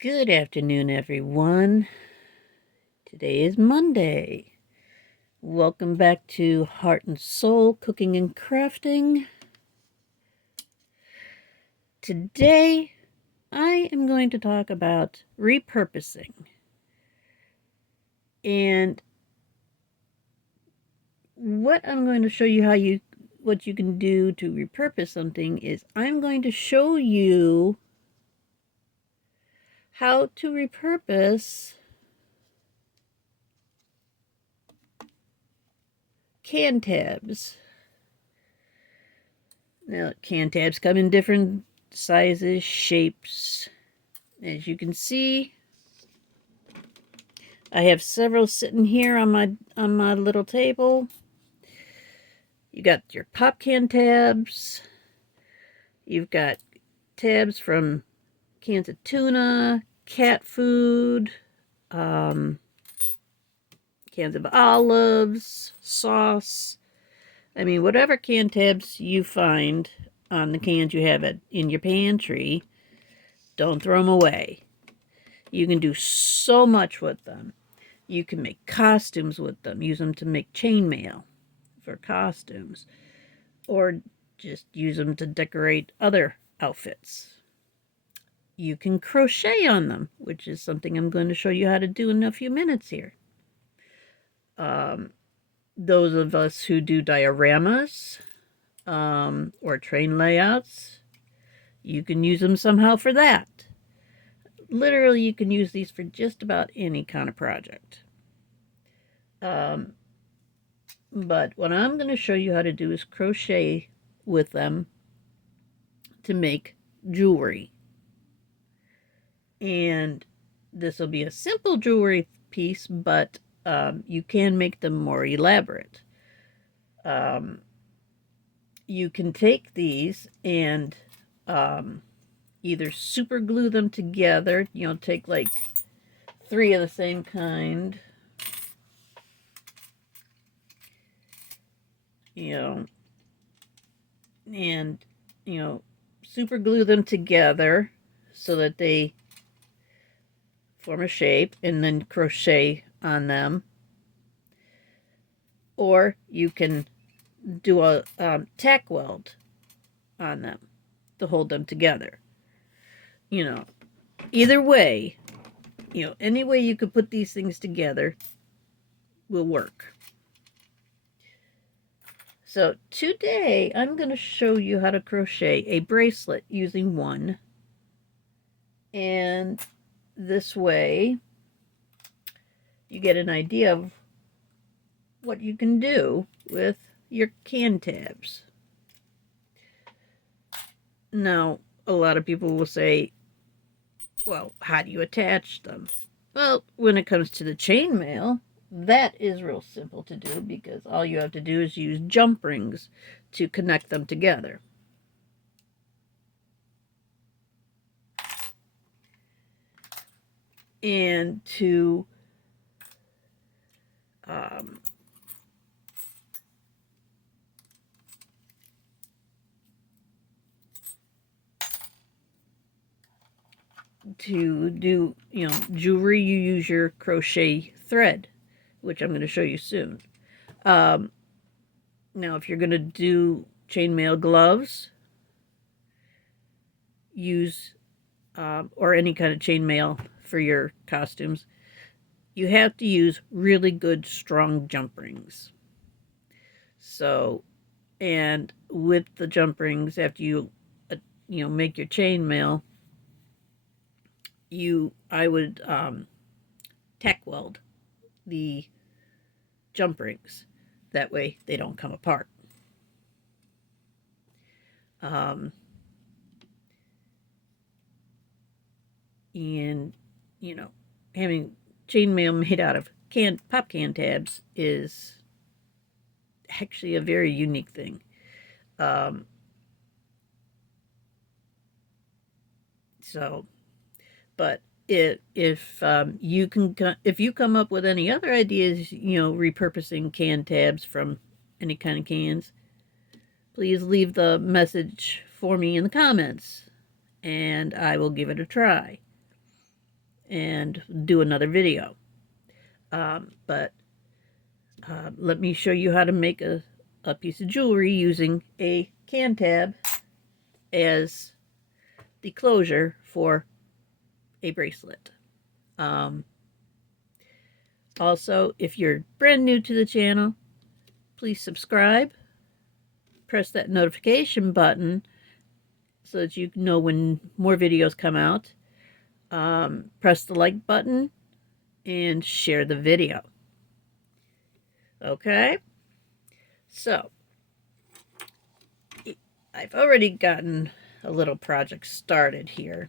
Good afternoon, everyone. Today is Monday. Welcome back to Heart and Soul Cooking and Crafting. Today, I am going to talk about repurposing. And what I'm going to show you what you can do to repurpose something is I'm going to show you how to repurpose can tabs. Now, can tabs come in different sizes, shapes. As you can see, I have several sitting here on my little table. You got your pop can tabs. You've got tabs from cans of tuna, cat food, cans of olives, sauce. I mean, whatever can tabs you find on the cans you have in your pantry, don't throw them away. You can do so much with them. You can make costumes with them. Use them to make chainmail for costumes. Or just use them to decorate other outfits. You can crochet on them, which is something I'm going to show you how to do in a few minutes here. Those of us who do dioramas or train layouts, you can use them somehow for that. Literally, you can use these for just about any kind of project. But what I'm going to show you how to do is crochet with them to make jewelry. And this will be a simple jewelry piece, but you can make them more elaborate. You can take these and either super glue them together, take like 3 of the same kind, and super glue them together so that they form a shape, and then crochet on them. Or you can do a tack weld on them to hold them together. Either way, any way you could put these things together will work. So today I'm going to show you how to crochet a bracelet using one. And this way you get an idea of what you can do with your can tabs. Now, a lot of people will say, well, how do you attach them? Well, when it comes to the chainmail, that is real simple to do because all you have to do is use jump rings to connect them together. And to do, jewelry, you use your crochet thread, which I'm going to show you soon. Now, if you're going to do chainmail gloves, use, or any kind of chainmail for your costumes, you have to use really good, strong jump rings. So, and with the jump rings, after you, make your chainmail, I would tack weld the jump rings. That way they don't come apart. And having chainmail made out of pop can tabs is actually a very unique thing. But if you come up with any other ideas, repurposing can tabs from any kind of cans, please leave the message for me in the comments, and I will give it a try. and do another video. But let me show you how to make a piece of jewelry using a can tab as the closure for a bracelet. Also, if you're brand new to the channel, please subscribe. Press that notification button so that you know when more videos come out. Press the like button and share the video. Okay? So, I've already gotten a little project started here.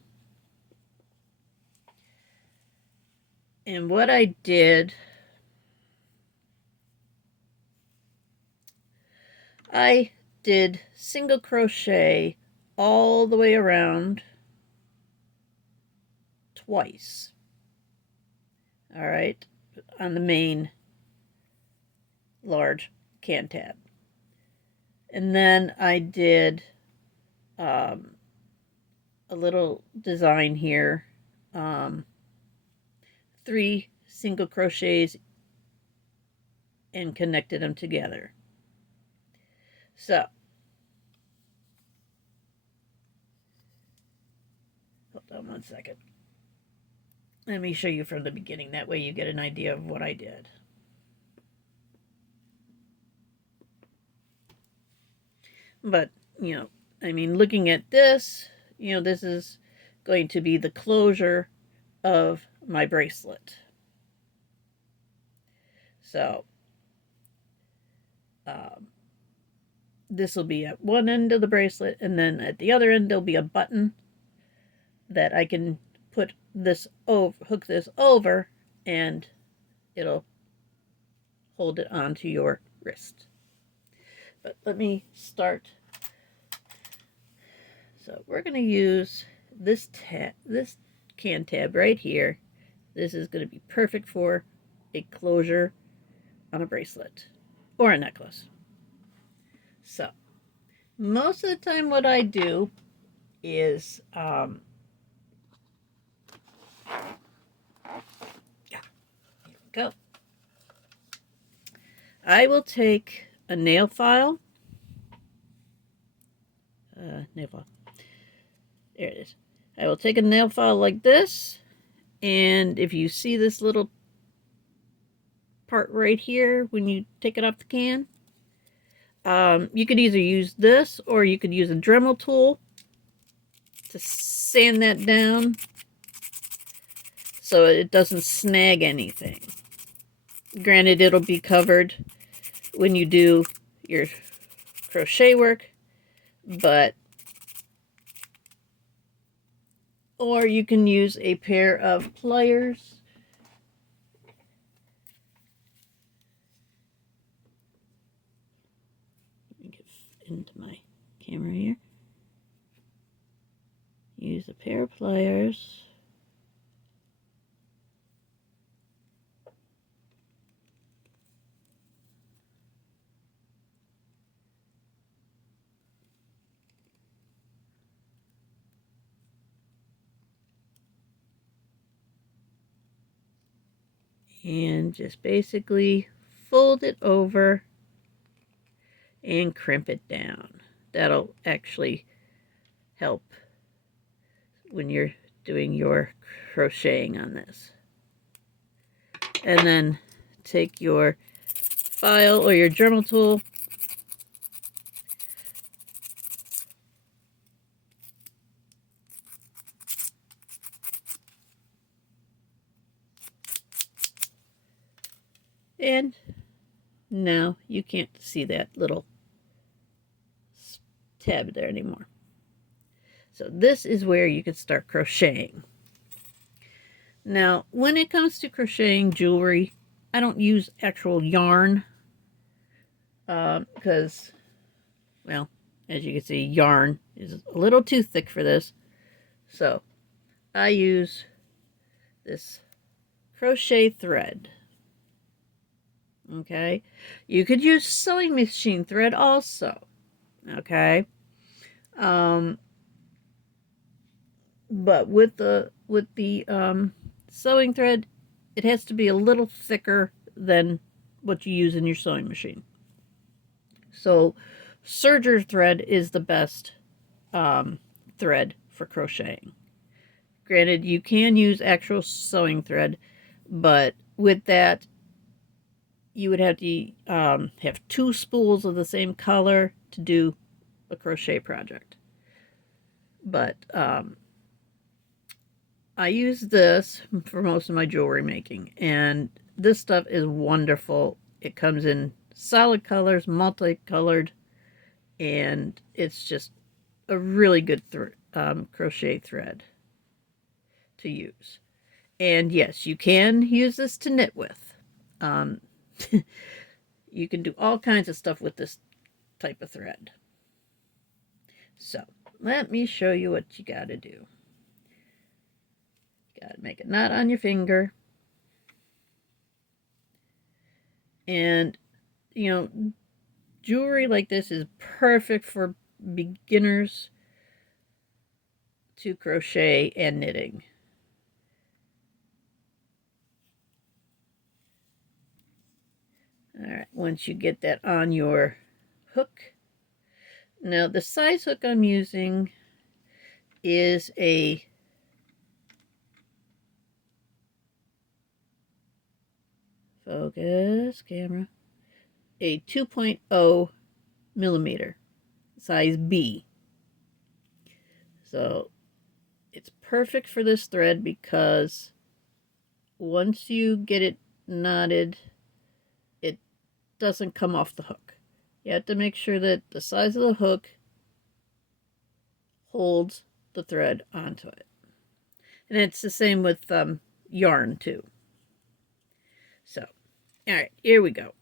And what I did, I did single crochet all the way around twice. All right, on the main large can tab. And then I did a little design here, 3 single crochets and connected them together. So, hold on one second. Let me show you from the beginning. That way you get an idea of what I did. But, you know, I mean, looking at this, you know, this is going to be the closure of my bracelet. So, this will be at one end of the bracelet, and then at the other end there'll be a button that I can put this over, hook this over, and it'll hold it onto your wrist. But let me start. So we're going to use this can tab right here. This is going to be perfect for a closure on a bracelet or a necklace. So most of the time what I do is here we go. I will take a nail file. There it is. I will take a nail file like this, and if you see this little part right here when you take it off the can, you could either use this or you could use a Dremel tool to sand that down so it doesn't snag anything. Granted, it'll be covered when you do your crochet work, but or you can use a pair of pliers. Let me get into my camera here. Use a pair of pliers. And just basically fold it over and crimp it down. That'll actually help when you're doing your crocheting on this. And then take your file or your Dremel tool, and now you can't see that little tab there anymore. So this is where you can start crocheting. Now, when it comes to crocheting jewelry, I don't use actual yarn because, well, as you can see, yarn is a little too thick for this. So I use this crochet thread. Okay, you could use sewing machine thread also. Okay, but with the sewing thread, it has to be a little thicker than what you use in your sewing machine. So serger thread is the best thread for crocheting. Granted, you can use actual sewing thread, but with that, you would have to have 2 spools of the same color to do a crochet project. But I use this for most of my jewelry making, and this stuff is wonderful. It comes in solid colors, multicolored, and it's just a really good crochet thread to use. And yes, you can use this to knit with. You can do all kinds of stuff with this type of thread. So let me show you what you got to do. Got to make a knot on your finger. And, you know, jewelry like this is perfect for beginners to crochet and knitting. All right, once you get that on your hook. Now, the size hook I'm using is a focus camera, a 2.0 millimeter, size B. So it's perfect for this thread because once you get it knotted, it doesn't come off the hook. You have to make sure that the size of the hook holds the thread onto it. And it's the same with yarn too. So, all right, here we go.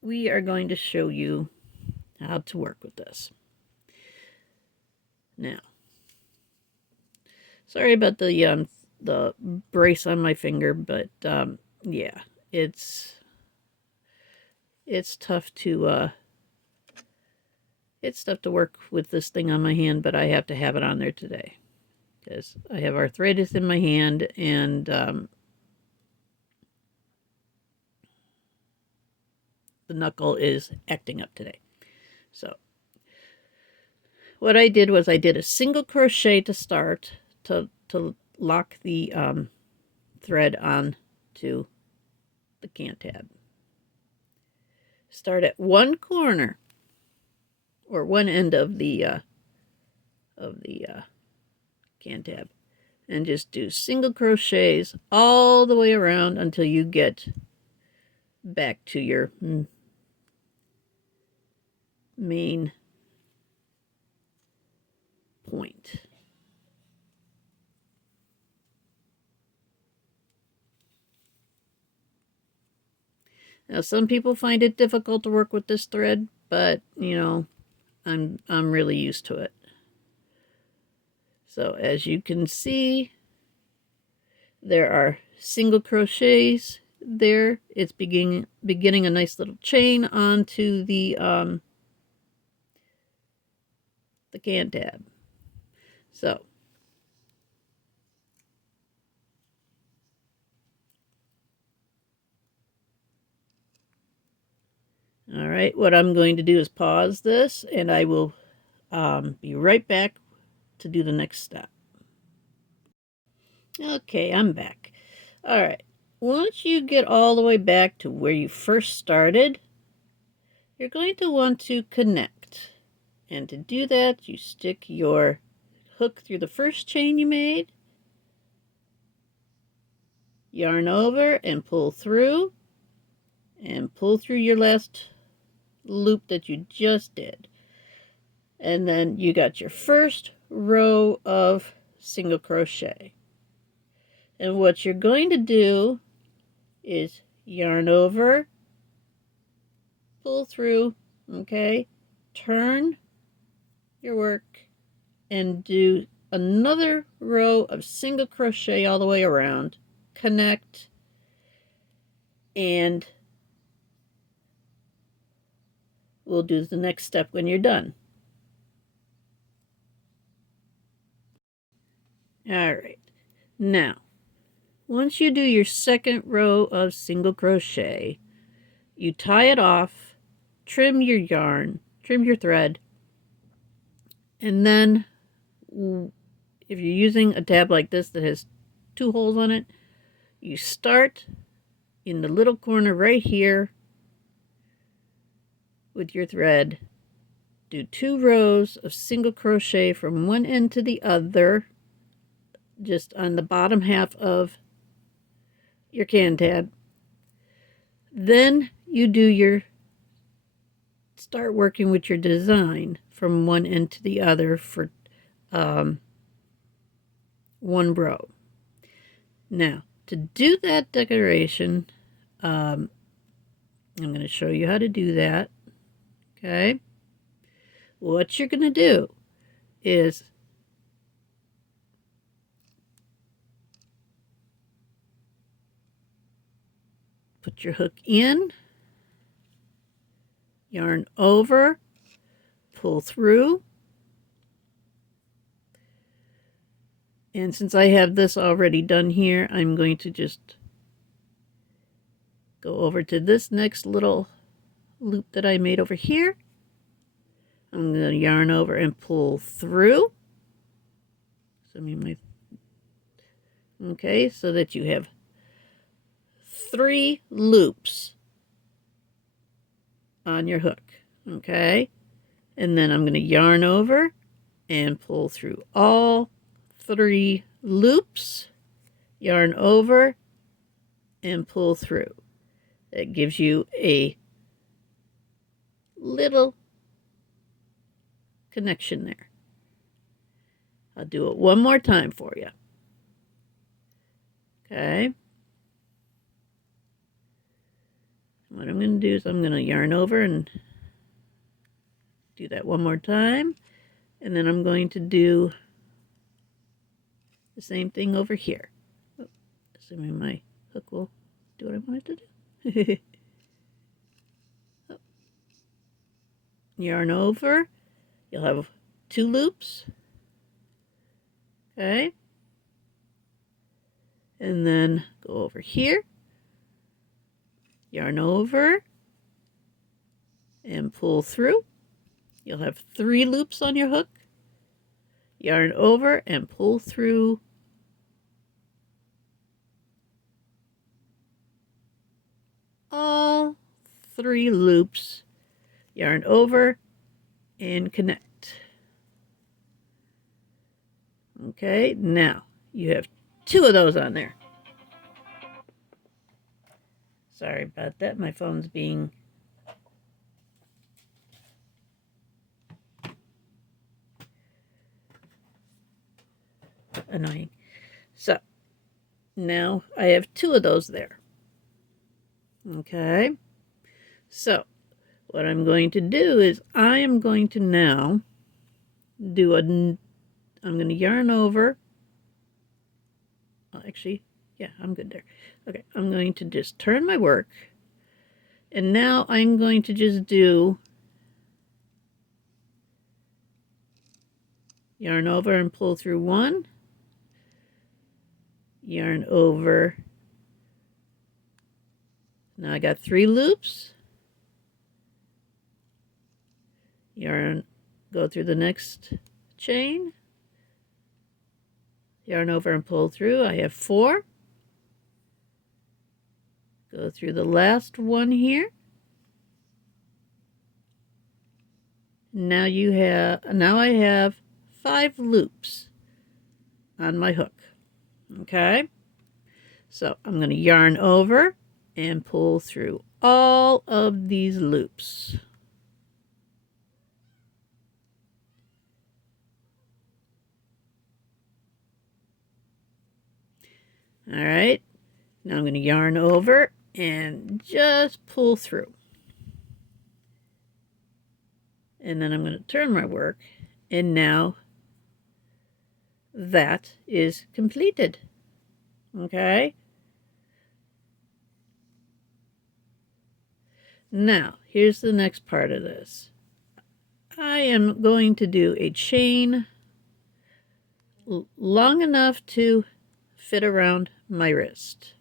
We are going to show you how to work with this. Now, sorry about the brace on my finger, but yeah, it's tough to work with this thing on my hand, but I have to have it on there today because I have arthritis in my hand, and the knuckle is acting up today. So what I did was I did a single crochet to start to lock the thread on to the Can Tab. Start at one corner or one end of the Can Tab and just do single crochets all the way around until you get back to your main point. Now, some people find it difficult to work with this thread, but you know, I'm really used to it. So as you can see, there are single crochets there. It's beginning a nice little chain onto the Can Tab. So all right, what I'm going to do is pause this, and I will be right back to do the next step. Okay, I'm back. All right, once you get all the way back to where you first started, you're going to want to connect. And to do that, you stick your hook through the first chain you made, yarn over and pull through your last loop that you just did. And then you got your first row of single crochet. And what you're going to do is yarn over, pull through, okay, turn your work, and do another row of single crochet all the way around, connect, and we'll do the next step when you're done. All right, now once you do your second row of single crochet, you tie it off, trim your yarn, trim your thread, and then if you're using a tab like this that has 2 holes on it, you start in the little corner right here with your thread. Do 2 rows of single crochet from one end to the other, just on the bottom half of your can tab. Then you start working with your design from one end to the other for 1 row. Now, to do that decoration, I'm going to show you how to do that. Okay? What you're going to do is put your hook in, yarn over, pull through, and since I have this already done here, I'm going to just go over to this next little loop that I made over here. I'm going to yarn over and pull through. Okay, so that you have 3 loops on your hook. Okay, and then I'm going to yarn over and pull through all 3 loops, yarn over and pull through. That gives you a little connection there. I'll do it one more time for you. Okay. What I'm going to do is I'm going to yarn over and do that one more time. And then I'm going to do the same thing over here. Assuming my hook will do what I want it to do. Yarn over. You'll have 2 loops. Okay. And then go over here. Yarn over and pull through. You'll have 3 loops on your hook. Yarn over and pull through all 3 loops. Yarn over and connect. Okay, now you have 2 of those on there. Sorry about that, my phone's being annoying. So now I have 2 of those there. Okay, so what I'm going to do is I am going to now do I'm going to yarn over. Well, actually, yeah, I'm good there. Okay, I'm going to just turn my work, and now I'm going to just do yarn over and pull through 1, yarn over. Now I got 3 loops, yarn, go through the next chain, yarn over and pull through. I have 4. Go through the last one here. Now I have 5 loops on my hook. Okay, so I'm going to yarn over and pull through all of these loops. All right, now I'm going to yarn over and just pull through. And then I'm going to turn my work, and now that is completed. Okay? Now, here's the next part of this. I am going to do a chain long enough to fit around my wrist.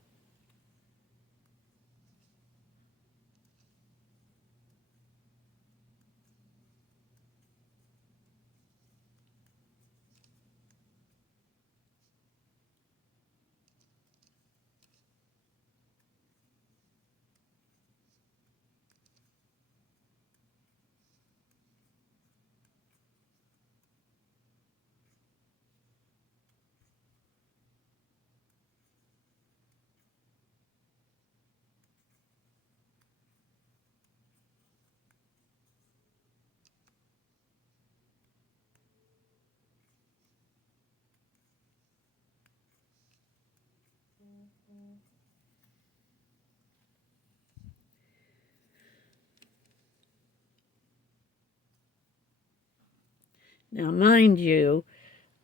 Now, mind you,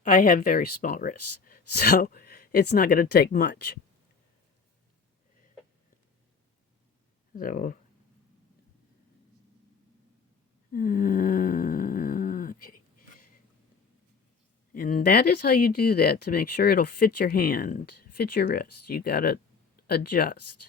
I have very small wrists, so it's not going to take much. So, okay. And that is how you do that to make sure it'll fit your hand, fit your wrist. You got to adjust.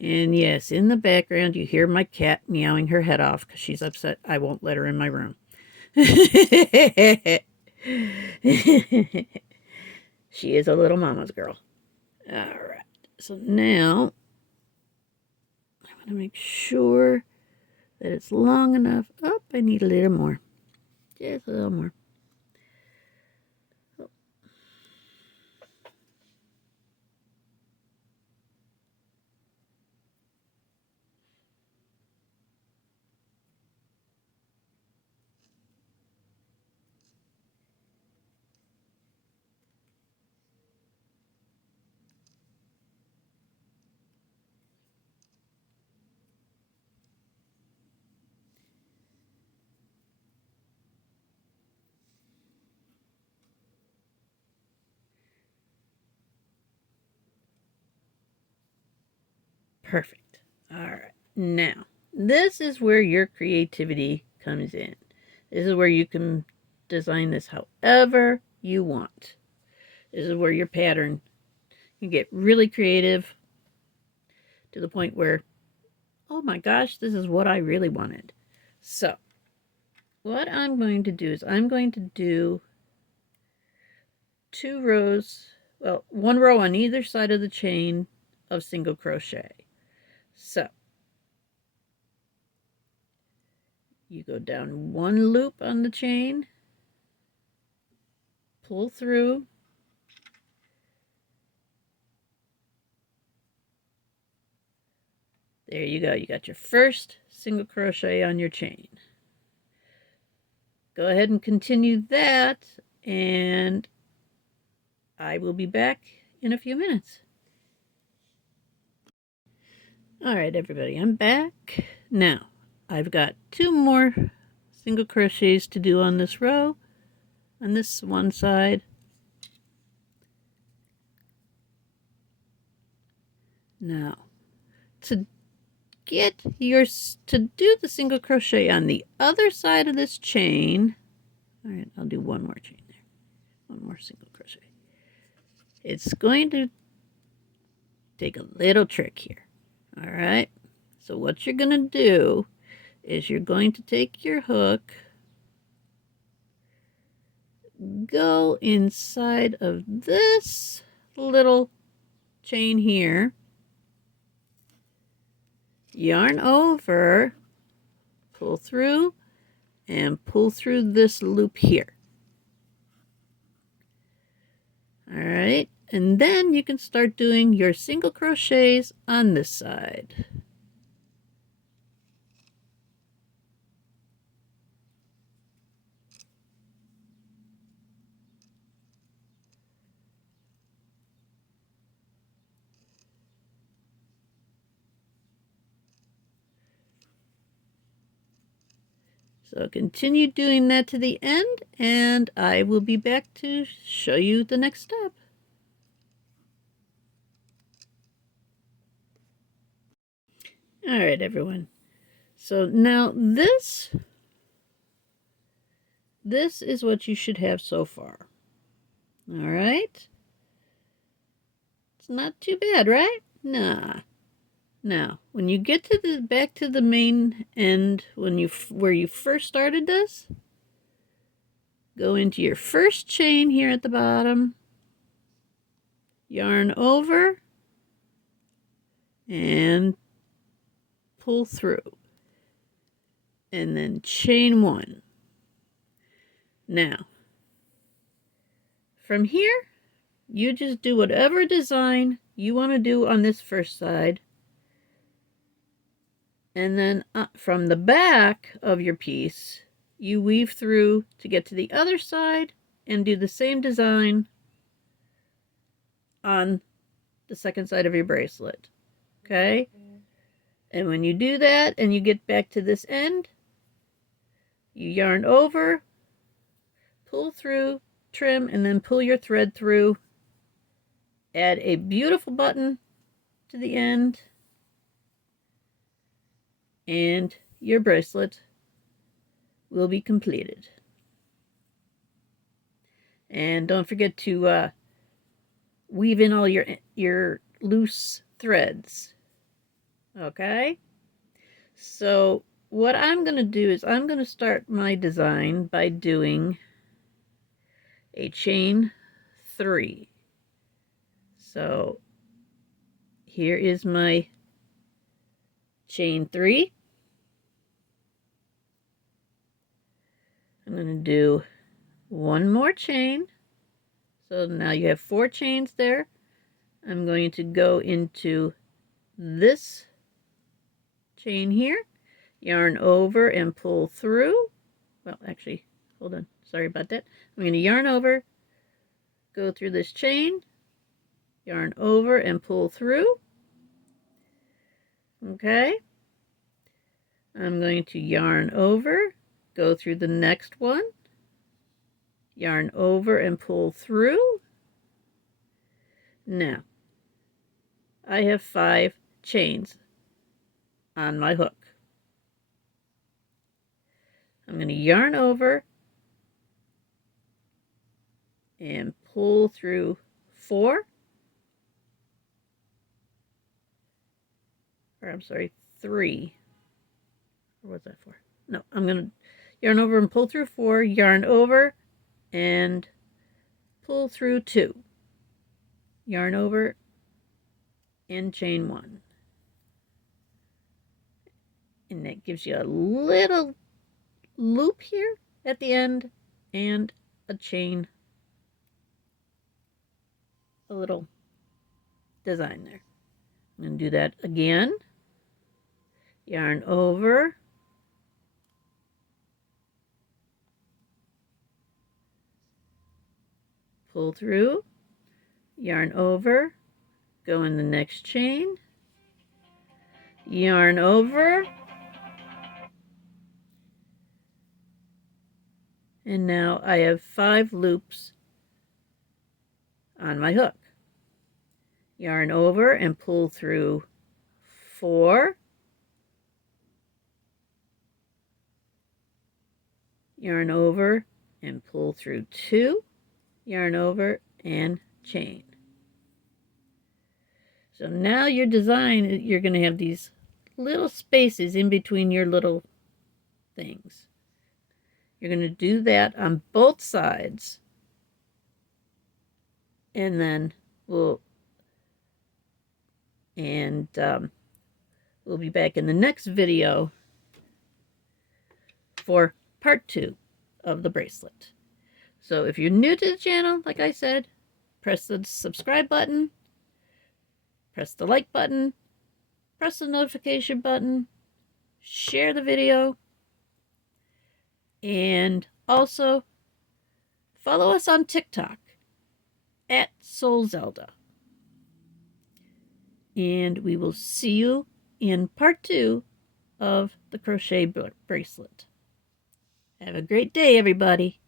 And yes, in the background, you hear my cat meowing her head off because she's upset I won't let her in my room. She is a little mama's girl. All right. So now I want to make sure that it's long enough. Oh, I need a little more. Just a little more. Perfect. All right. Now, this is where your creativity comes in. This is where you can design this however you want. This is where your pattern, you get really creative to the point where, oh my gosh, this is what I really wanted. So, what I'm going to do is I'm going to do 2 rows, well, 1 row on either side of the chain of single crochet. So, you go down 1 loop on the chain, pull through, there you go. You got your first single crochet on your chain. Go ahead and continue that, and I will be back in a few minutes. All right, everybody, I'm back. Now, I've got 2 more single crochets to do on this row, on this one side. Now, to do the single crochet on the other side of this chain, all right, I'll do 1 more chain there, 1 more single crochet. It's going to take a little trick here. All right, so what you're going to do is you're going to take your hook, go inside of this little chain here, yarn over, pull through, and pull through this loop here. All right, and then you can start doing your single crochets on this side. So continue doing that to the end, and I will be back to show you the next step. All right, everyone. So now this is what you should have so far. All right. It's not too bad, right? Nah. Now, when you get to the back to the main end, where you first started this, go into your first chain here at the bottom, yarn over, and pull through, and then chain one. Now, from here, you just do whatever design you want to do on this first side, and then from the back of your piece, you weave through to get to the other side and do the same design on the second side of your bracelet. Okay? And when you do that and you get back to this end, you yarn over, pull through, trim, and then pull your thread through. Add a beautiful button to the end, and your bracelet will be completed. And don't forget to weave in all your loose threads. Okay? So what I'm going to do is I'm going to start my design by doing a chain 3. So here is my chain 3. I'm going to do one more chain. So now you have 4 chains there. I'm going to go into this chain here, yarn over and pull through. Well, actually, hold on. Sorry about that. I'm going to yarn over, go through this chain, yarn over and pull through. Okay. I'm going to yarn over, go through the next one, yarn over and pull through. Now, I have 5 chains on my hook. I'm going to yarn over and pull through 4, or I'm sorry, 3. Or what's that for? No, I'm going to yarn over and pull through 4, yarn over and pull through 2, yarn over and chain 1. And that gives you a little loop here at the end and a chain, a little design there. I'm going to do that again. Yarn over, pull through, yarn over, go in the next chain, yarn over, and now I have 5 loops on my hook. Yarn over and pull through 4, yarn over and pull through 2, yarn over and chain. So now your design, you're going to have these little spaces in between your little things. You're going to do that on both sides, and then we'll be back in the next video for part 2 of the bracelet. So if you're new to the channel, like I said, press the subscribe button, press the like button, press the notification button, share the video, and also follow us on TikTok at Soul Zelda. And we will see you in part 2 of the crochet bracelet. Have a great day, everybody.